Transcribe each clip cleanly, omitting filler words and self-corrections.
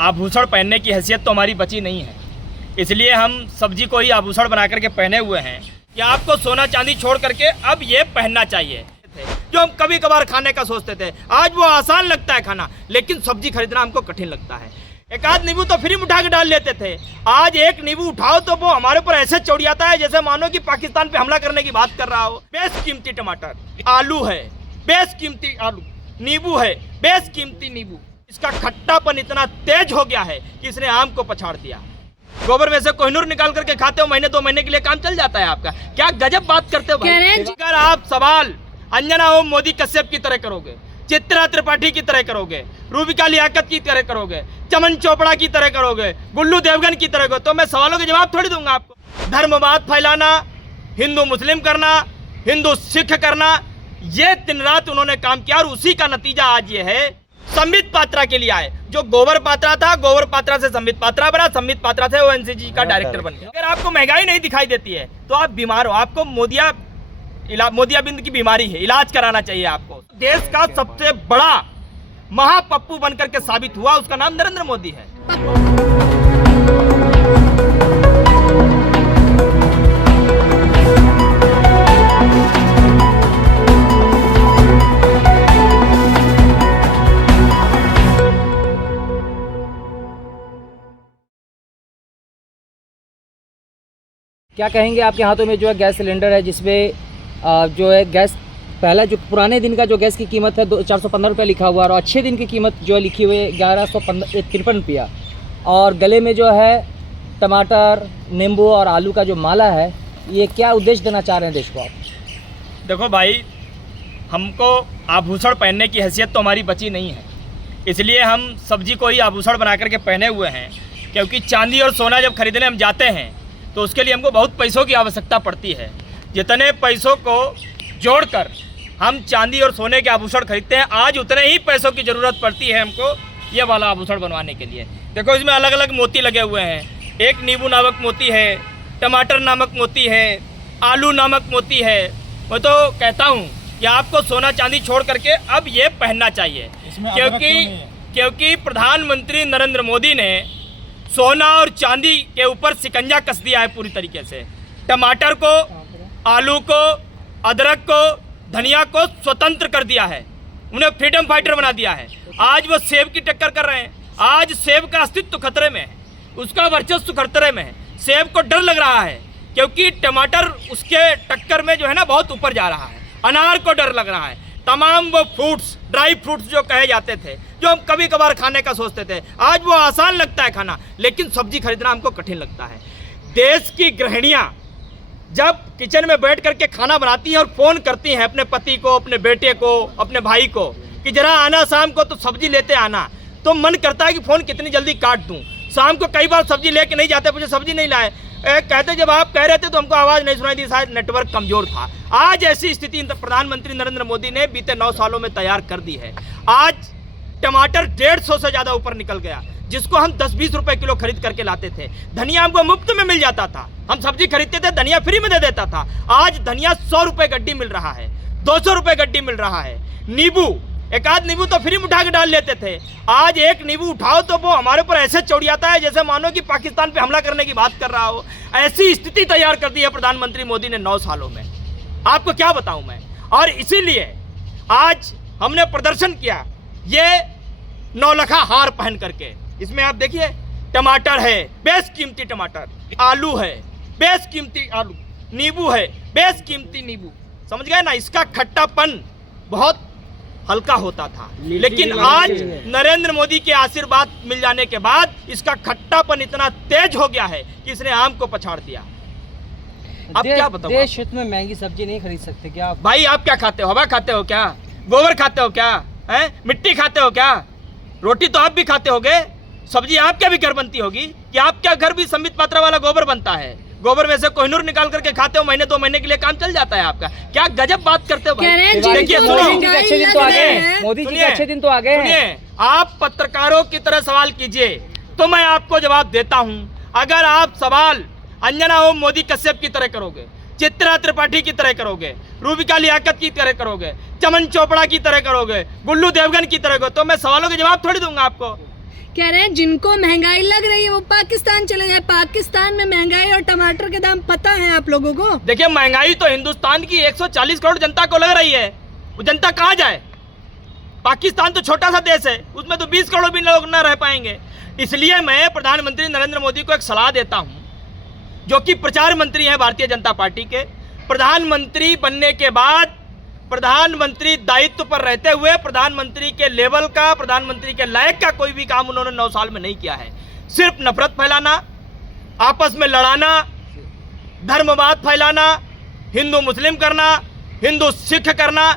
आभूषण पहनने की हैसियत तो हमारी बची नहीं है, इसलिए हम सब्जी को ही आभूषण बना करके पहने हुए हैं कि आपको सोना चांदी छोड़ करके अब ये पहनना चाहिए। जो हम कभी कभार खाने का सोचते थे, आज वो आसान लगता है खाना, लेकिन सब्जी खरीदना हमको कठिन लगता है। एक आध नींबू तो फ्री में उठा के डाल लेते थे, आज एक नींबू उठाओ तो वो हमारे ऊपर ऐसे चौड़ियाता है जैसे मानो कि पाकिस्तान पे हमला करने की बात कर रहा हो। बेशकीमती टमाटर, आलू है, बेशकीमती आलू, नींबू है, बेशकीमती नींबू। इसका खट्टापन इतना तेज हो गया है कि इसने आम को पछाड़ दिया। गोबर में से कोहिनूर निकाल करके खाते हो, महीने 2 महीने के लिए काम चल जाता है आपका। क्या गजब बात करते हो भाई। अगर आप सवाल अंजना ओम मोदी कश्यप की तरह करोगे, चित्रा त्रिपाठी की तरह करोगे, रूबिका लियाकत की तरह करोगे, चमन चोपड़ा की तरह करोगे, गुल्लू देवगन की तरह करोगे, तो मैं सवालों के जवाब थोड़ी दूंगा आपको। धर्मवाद फैलाना, हिंदू मुस्लिम करना, हिंदू सिख करना, ये दिन रात उन्होंने काम किया और उसी का नतीजा आज ये है। संबित पात्रा के लिए आए, जो गोबर पात्रा था, गोबर पात्रा से संबित पात्रा बना, संबित पात्रा से ओएनजीसी का डायरेक्टर बन गया। अगर आपको महंगाई नहीं दिखाई देती है तो आप बीमार हो, आपको मोतियाबिंद की बीमारी है, इलाज कराना चाहिए आपको। देश का सबसे बड़ा महापप्पू बनकर के साबित हुआ, उसका नाम नरेंद्र मोदी है। क्या कहेंगे आपके हाथों में जो है गैस सिलेंडर है, जिसमें जो है गैस पहला जो पुराने दिन का जो गैस की कीमत है 415 रुपये लिखा हुआ है, और अच्छे दिन की कीमत जो है लिखी हुई है 1153 रुपया, और गले में जो है टमाटर, नींबू और आलू का जो माला है, ये क्या उद्देश्य देना चाह रहे हैं देश को आप? देखो भाई, हमको आभूषण पहनने की हैसियत तो हमारी बची नहीं है, इसलिए हम सब्जी को ही आभूषण बना करके पहने हुए हैं। क्योंकि चांदी और सोना जब खरीदने हम जाते हैं तो उसके लिए हमको बहुत पैसों की आवश्यकता पड़ती है। जितने पैसों को जोड़कर हम चांदी और सोने के आभूषण खरीदते हैं, आज उतने ही पैसों की ज़रूरत पड़ती है हमको ये वाला आभूषण बनवाने के लिए। देखो, इसमें अलग अलग मोती लगे हुए हैं। एक नींबू नामक मोती है, टमाटर नामक मोती है, आलू नामक मोती है। मैं तो कहता हूँ कि आपको सोना चांदी छोड़ करके अब ये पहनना चाहिए, क्योंकि प्रधानमंत्री नरेंद्र मोदी ने सोना और चांदी के ऊपर शिकंजा कस दिया है पूरी तरीके से। टमाटर को, आलू को, अदरक को, धनिया को स्वतंत्र कर दिया है, उन्हें फ्रीडम फाइटर बना दिया है। आज वो सेब की टक्कर कर रहे हैं। आज सेब का अस्तित्व खतरे में है, उसका वर्चस्व खतरे में है। सेब को डर लग रहा है क्योंकि टमाटर उसके टक्कर में जो है ना बहुत ऊपर जा रहा है। अनार को डर लग रहा है। तमाम वो फ्रूट्स, ड्राई फ्रूट्स जो कहे जाते थे, जो हम कभी कभार खाने का सोचते थे, आज वो आसान लगता है खाना, लेकिन सब्जी खरीदना हमको कठिन लगता है। देश की गृहिणियां जब किचन में बैठ करके खाना बनाती हैं और फ़ोन करती हैं अपने पति को, अपने बेटे को, अपने भाई को कि जरा आना शाम को तो सब्जी लेते आना, तो मन करता है कि फ़ोन कितनी जल्दी काट दूं। शाम को कई बार सब्जी लेके नहीं जाते, मुझे सब्जी नहीं लाए, कहते जब आप कह रहे थे तो हमको आवाज़ नहीं सुनाई दी, शायद नेटवर्क कमज़ोर था। आज ऐसी स्थिति प्रधानमंत्री नरेंद्र मोदी ने बीते 9 सालों में तैयार कर दी है। आज टमाटर 150 से ज़्यादा ऊपर निकल गया, जिसको हम 10-20 रुपए किलो खरीद करके लाते थे। धनिया हमको मुफ्त में मिल जाता था, हम सब्जी खरीदते थे, धनिया फ्री में दे देता था। आज धनिया 100 रुपये गड्डी मिल रहा है, 200 रुपये गड्डी मिल रहा है। नींबू, एक आध नींबू तो फ्री में उठा के डाल लेते थे, आज एक नींबू उठाओ तो वो हमारे ऊपर ऐसे चौड़ियाता है जैसे मानो कि पाकिस्तान पे हमला करने की बात कर रहा हो। ऐसी स्थिति तैयार कर दी है प्रधानमंत्री मोदी ने 9 सालों में, आपको क्या बताऊं मैं। और इसीलिए आज हमने प्रदर्शन किया ये नौलखा हार पहन करके। इसमें आप देखिए, टमाटर है, बेशकीमती टमाटर, आलू है, बेशकीमती आलू, नींबू है, बेशकीमती नींबू। समझ गए ना, इसका खट्टापन बहुत हल्का होता था, लेकिन आज नरेंद्र मोदी के आशीर्वाद मिल जाने के बाद इसका खट्टापन इतना तेज हो गया है कि इसने आम को पछाड़ दिया। अब क्या बताऊं, देश हित में महंगी सब्जी नहीं खरीद सकते क्या आप? भाई आप क्या खाते हो? हवा खाते हो क्या? गोबर खाते हो क्या? है मिट्टी खाते हो क्या? रोटी तो आप भी खाते होगे, सब्जी आपके भी घर बनती होगी कि आपका घर भी संबित पात्रा वाला गोबर बनता है। गोबर में से कोहिनूर निकाल करके खाते हो, महीने 2 महीने के लिए काम चल जाता है आपका। क्या गजब बात करते हो भाई। देखिए सुनो, मोदी जी के अच्छे दिन तो आ गए हैं, मोदी जी के अच्छे दिन तो आ गए हैं। आप पत्रकारों की तरह सवाल कीजिए तो मैं आपको जवाब देता हूं। अगर आप सवाल अंजना ओम मोदी कश्यप की तरह करोगे, चित्रा त्रिपाठी की तरह करोगे, रूबिका लियाकत की तरह करोगे, चमन चोपड़ा की तरह करोगे, गुल्लू देवगन की तरह करोगे, तो मैं सवालों के जवाब थोड़ी दूंगा आपको। कह रहे हैं जिनको महंगाई लग रही है वो पाकिस्तान चले जाए। पाकिस्तान में महंगाई और टमाटर के दाम पता है आप लोगों को? देखिए, महंगाई तो हिंदुस्तान की 140 करोड़ जनता को लग रही है, वो जनता कहाँ जाए? पाकिस्तान तो छोटा सा देश है, उसमें तो 20 करोड़ भी लोग न रह पाएंगे। इसलिए मैं प्रधानमंत्री नरेंद्र मोदी को एक सलाह देता हूँ, जो कि प्रचार मंत्री हैं भारतीय जनता पार्टी के। प्रधानमंत्री बनने के बाद प्रधानमंत्री दायित्व पर रहते हुए प्रधानमंत्री के लेवल का, प्रधानमंत्री के लायक का कोई भी काम उन्होंने 9 साल में नहीं किया है। सिर्फ नफरत फैलाना, आपस में लड़ाना, धर्मवाद फैलाना, हिंदू मुस्लिम करना, हिंदू सिख करना,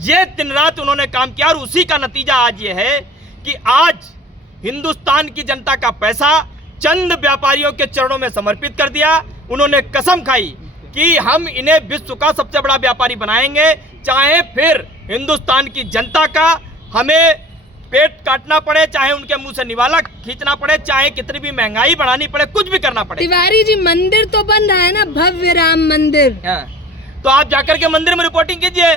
ये दिन रात उन्होंने काम किया। और उसी का नतीजा आज ये है कि आज हिंदुस्तान की जनता का पैसा चंद व्यापारियों के चरणों में समर्पित कर दिया। उन्होंने कसम खाई कि हम इन्हें विश्व का सबसे बड़ा व्यापारी बनाएंगे, चाहे फिर हिंदुस्तान की जनता का हमें पेट काटना पड़े, चाहे उनके मुंह से निवाला खींचना पड़े, चाहे कितनी भी महंगाई बढ़ानी पड़े, कुछ भी करना पड़े। तिवारी जी, मंदिर तो बन रहा है ना, भव्य राम मंदिर। तो आप जाकर के मंदिर में रिपोर्टिंग कीजिए,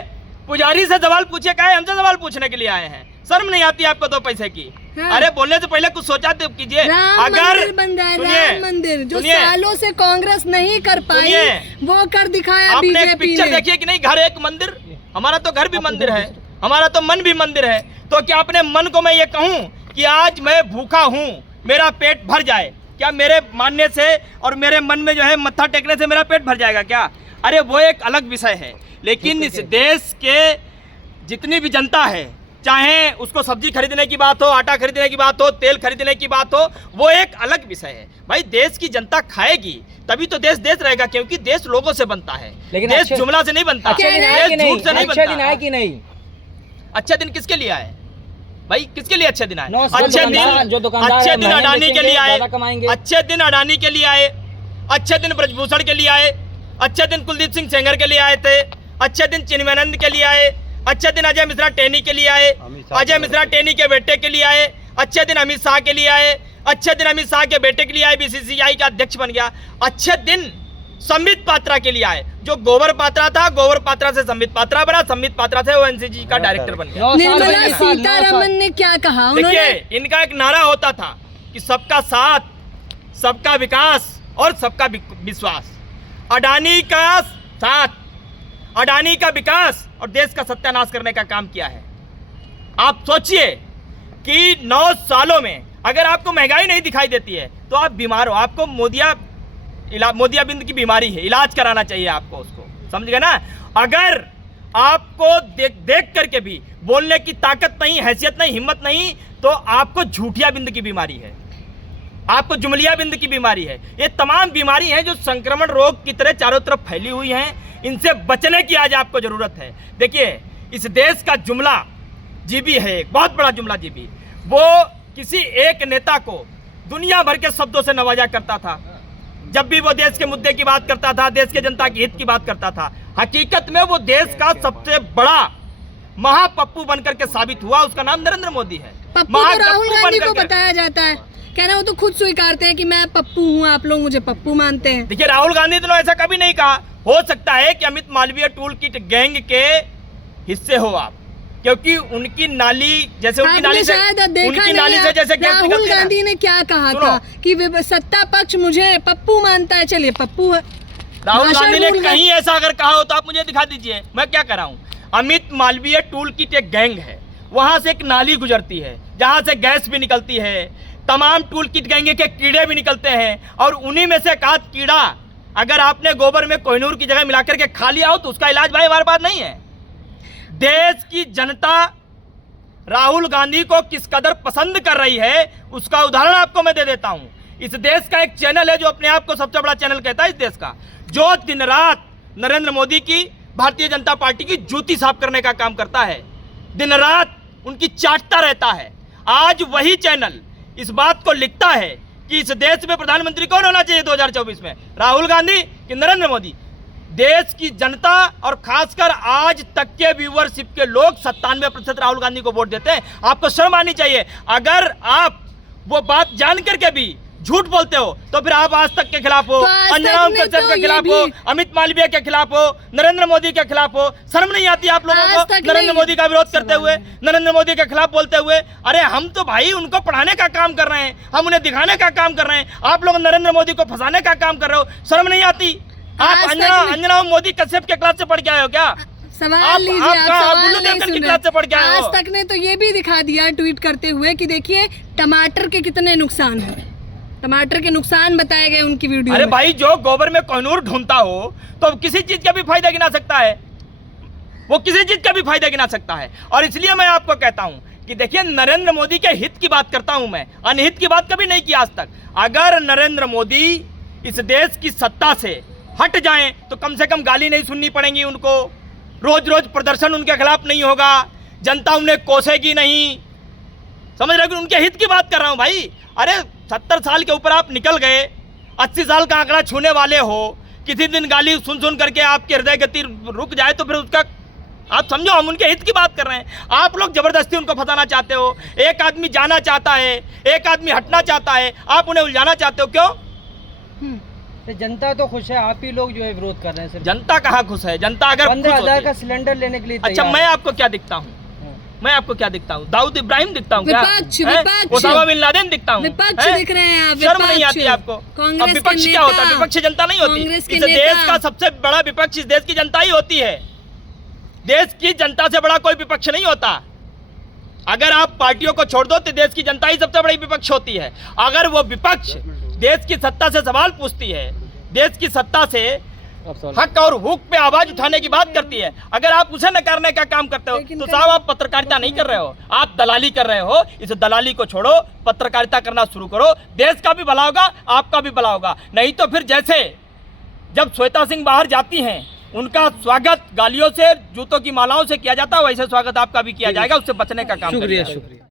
पुजारी से सवाल पूछे, क्या है? हमसे सवाल पूछने के लिए आए हैं? शर्म नहीं आती आपको तो पैसे की? हाँ। अरे बोलने से पहले कुछ सोचा तो कीजिए। अगर बन रहा है राम मंदिर, जो सालों से कांग्रेस नहीं कर पाई, वो कर दिखाया बीजेपी ने। पिक्चर देखिए कि नहीं, घर एक मंदिर। हमारा तो घर भी मंदिर है, हमारा तो मन भी मंदिर है। तो क्या अपने मन को मैं ये कहूँ कि आज मैं भूखा हूँ, मेरा पेट भर जाए, क्या मेरे मानने से और मेरे मन में जो है मत्था टेकने से मेरा पेट भर जाएगा क्या? अरे वो एक अलग विषय है। लेकिन इस देश के जितनी भी जनता है, चाहे उसको सब्जी खरीदने की बात हो, आटा खरीदने की बात हो, तेल खरीदने की बात हो, वो एक अलग विषय है। भाई, देश की जनता खाएगी तभी तो देश देश रहेगा, क्योंकि देश लोगों से बनता है, लेकिन देश जुमला से नहीं बनता, अच्छे दिन आए कि देश झूठ से नहीं बनता। अच्छे दिन आए कि नहीं? अच्छे दिन किसके लिए आए भाई? किसके लिए अच्छे दिन आए? अच्छे दिन अडानी के लिए आए, कमाएंगे। अच्छे दिन अडानी के लिए आए, अच्छे दिन ब्रजभूषण के लिए आए, अच्छे दिन कुलदीप सिंह सेंगर के लिए आए थे, अच्छे दिन चिन्मयानंद के लिए आए, अच्छे दिन अजय मिश्रा टेनी के लिए आए, अजय मिश्रा टेनी के बेटे के लिए आए, अच्छे दिन अमित शाह के लिए आए, अच्छे दिन अमित शाह के बेटे के लिए आए, बीसीसीआई का अध्यक्ष बन गया। अच्छे दिन संबित पात्रा के लिए आए, जो गोबर पात्रा था, गोबर पात्रा से संबित पात्रा बना, संबित पात्रा से ओएनजीसी का डायरेक्टर बन गया। निर्मला सीतारमन ने क्या कहा? देखिए, इनका एक नारा होता था कि सबका साथ, सबका विकास और सबका विश्वास। अडानी का साथ, अडानी का विकास और देश का सत्यानाश करने का काम किया है। आप सोचिए कि 9 सालों में अगर आपको महंगाई नहीं दिखाई देती है तो आप बीमार हो, आपको मोतियाबिंद की बीमारी है, इलाज कराना चाहिए आपको, उसको समझ गए ना? अगर आपको देख करके भी बोलने की ताकत नहीं, हैसियत नहीं, हिम्मत नहीं, तो आपको झूठिया बिंद की बीमारी है, आपको जुमलिया बिंद की बीमारी है। ये तमाम बीमारी हैं जो संक्रमण रोग की तरह चारों तरफ फैली हुई हैं। इनसे बचने की आज आपको जरूरत है। देखिए, इस देश का जुमला जीबी है, एक बहुत बड़ा जुमला जीबी, वो किसी एक नेता को दुनिया भर के शब्दों से नवाजा करता था। जब भी वो देश के मुद्दे की बात करता था, देश के जनता के हित की बात करता था, हकीकत में वो देश का सबसे बड़ा महापप्पू बनकर के साबित हुआ। उसका नाम नरेंद्र मोदी है। पप्पू तो राहुल गांधी को बताया जाता है, कहना वो तो खुद स्वीकारते हैं कि मैं पप्पू हूँ, आप लोग मुझे पप्पू मानते हैं। देखिए, राहुल गांधी ने ऐसा कभी नहीं कहा। हो सकता है कि Amit Malviya tool kit gang के हिस्से हो आप, क्योंकि उनकी नाली जैसे उनकी नाली से जैसे राहुल गांधी ने क्या कहा था कि सत्ता पक्ष मुझे पप्पू मानता है। चलिए, पप्पू है। राहुल गांधी ने कहीं ऐसा अगर कहा हो तो आप मुझे दिखा दीजिए, मैं क्या कर रहा हूँ। अमित मालवीय टूल किट एक गैंग है, वहां से एक नाली गुजरती है जहां से गैस भी निकलती है, तमाम टूल किट गैंग के कीड़े भी निकलते हैं, और उन्हीं में से एक आध कीड़ा अगर आपने गोबर में कोहिनूर की जगह मिलाकर के खा लिया हो तो उसका इलाज भाई हमारे पास नहीं है। देश की जनता राहुल गांधी को किस कदर पसंद कर रही है उसका उदाहरण आपको मैं दे देता हूं। इस देश का एक चैनल है जो अपने आप को सबसे बड़ा चैनल कहता है इस देश का, जो दिन रात नरेंद्र मोदी की, भारतीय जनता पार्टी की जूती साफ करने का काम करता है, दिन रात उनकी चाटता रहता है। आज वही चैनल इस बात को लिखता है कि इस देश में प्रधानमंत्री कौन होना चाहिए 2024 में, राहुल गांधी कि नरेंद्र मोदी। देश की जनता और खासकर आज तक के व्यूअरशिप के लोग 97% राहुल गांधी को वोट देते हैं। आपको शर्म आनी चाहिए। अगर आप वो बात जान करके भी झूठ बोलते हो तो फिर आप आज तक के खिलाफ हो, तो आज अंजना तक में कश्यप तो के ये खिलाफ भी- हो, अमित मालवीय के खिलाफ हो, नरेंद्र मोदी के खिलाफ हो। शर्म नहीं आती आप लोगों आज को तक नरेंद्र नहीं। मोदी का विरोध करते हुए, नरेंद्र मोदी के खिलाफ बोलते हुए? अरे हम तो भाई उनको पढ़ाने का काम कर रहे हैं, हम उन्हें दिखाने का काम कर रहे हैं। आप लोग नरेंद्र मोदी को फंसाने का काम कर रहे हो, शर्म नहीं आती? आप आज तक अंजना मोदी कश्यप के क्लास से पढ़ के आए हो क्या? सवाल लीजिए, आप आप कहाँ सवाल बुल्लू नहीं देवकर की सुन क्लास से पढ़ के रहे। आए हो? आज तक ने तो ये भी दिखा दिया ट्वीट करते हुए कि देखिए टमाटर के कितने नुकसान हैं, टमाटर के नुकसान बताए गए उनकी वीडियो अरे में। भाई जो गोबर में कोहिनूर ढूंढता हो तो किसी चीज का भी फायदा गिना सकता है, वो किसी चीज का भी फायदा गिना सकता है। और इसलिए मैं आपको कहता हूं कि देखिए नरेंद्र मोदी के हित की बात करता हूं मैं, अनहित की बात कभी नहीं की आज तक। अगर नरेंद्र मोदी इस देश की सत्ता से हट जाएं तो कम से कम गाली नहीं सुननी पड़ेगी उनको, रोज रोज प्रदर्शन उनके खिलाफ नहीं होगा, जनता उन्हें कोसेगी नहीं। समझ रहे हो? उनके हित की बात कर रहा हूं भाई। अरे 70 साल के ऊपर आप निकल गए, 80 साल का आंकड़ा छूने वाले हो, किसी दिन गाली सुन सुन करके आपकी हृदय गति रुक जाए तो फिर उसका आप समझो, हम उनके हित की बात कर रहे हैं। आप लोग जबरदस्ती उनको फंसाना चाहते हो। एक आदमी जाना चाहता है, एक आदमी हटना चाहता है, आप उन्हें उलझाना चाहते हो, क्यों? तो जनता तो खुश है, आप ही लोग जो है विरोध कर रहे हैं सिर्फ। जनता कहाँ खुश है? जनता अगर खुश 15,000 होती का है। सिलेंडर लेने के लिए अच्छा, तैयार मैं है। आपको क्या दिखता हूँ? मैं आपको क्या दिखता हूँ? दाऊद इब्राहिम दिखता हूँ क्या? विपक्ष, हैं? विपक्ष। ओसामा बिन लादेन दिखता हूँ? विपक्ष हैं? दिख रहे हैं आप, शर्म नहीं विपक्ष। आती आपको? कांग्रेस अब के विपक्ष क्या नेता। होता है? विपक्ष जनता नहीं होती। कांग्रेस के इस देश नेता। का सबसे बड़ा विपक्ष इस देश की जनता ही होती है। देश की जनता से बड़ा कोई विपक्ष नहीं होता। अगर आप पार्टियों को छोड़ दो तो देश की जनता ही सबसे बड़ी विपक्ष होती है। अगर वो विपक्ष देश की सत्ता से सवाल पूछती है, देश की सत्ता से हक और हुक पे आवाज उठाने की बात करती है, अगर आप उसे न करने का काम करते हो तो साहब आप पत्रकारिता नहीं कर रहे हो, आप दलाली कर रहे हो। इस दलाली को छोड़ो, पत्रकारिता करना शुरू करो, देश का भी भला होगा, आपका भी भला होगा। नहीं तो फिर जैसे जब श्वेता सिंह बाहर जाती हैं, उनका स्वागत गालियों से, जूतों की मालाओं से किया जाता है, वैसे स्वागत आपका भी किया जाएगा। उससे बचने का काम शुक्रिया करिए। शुक्रिया।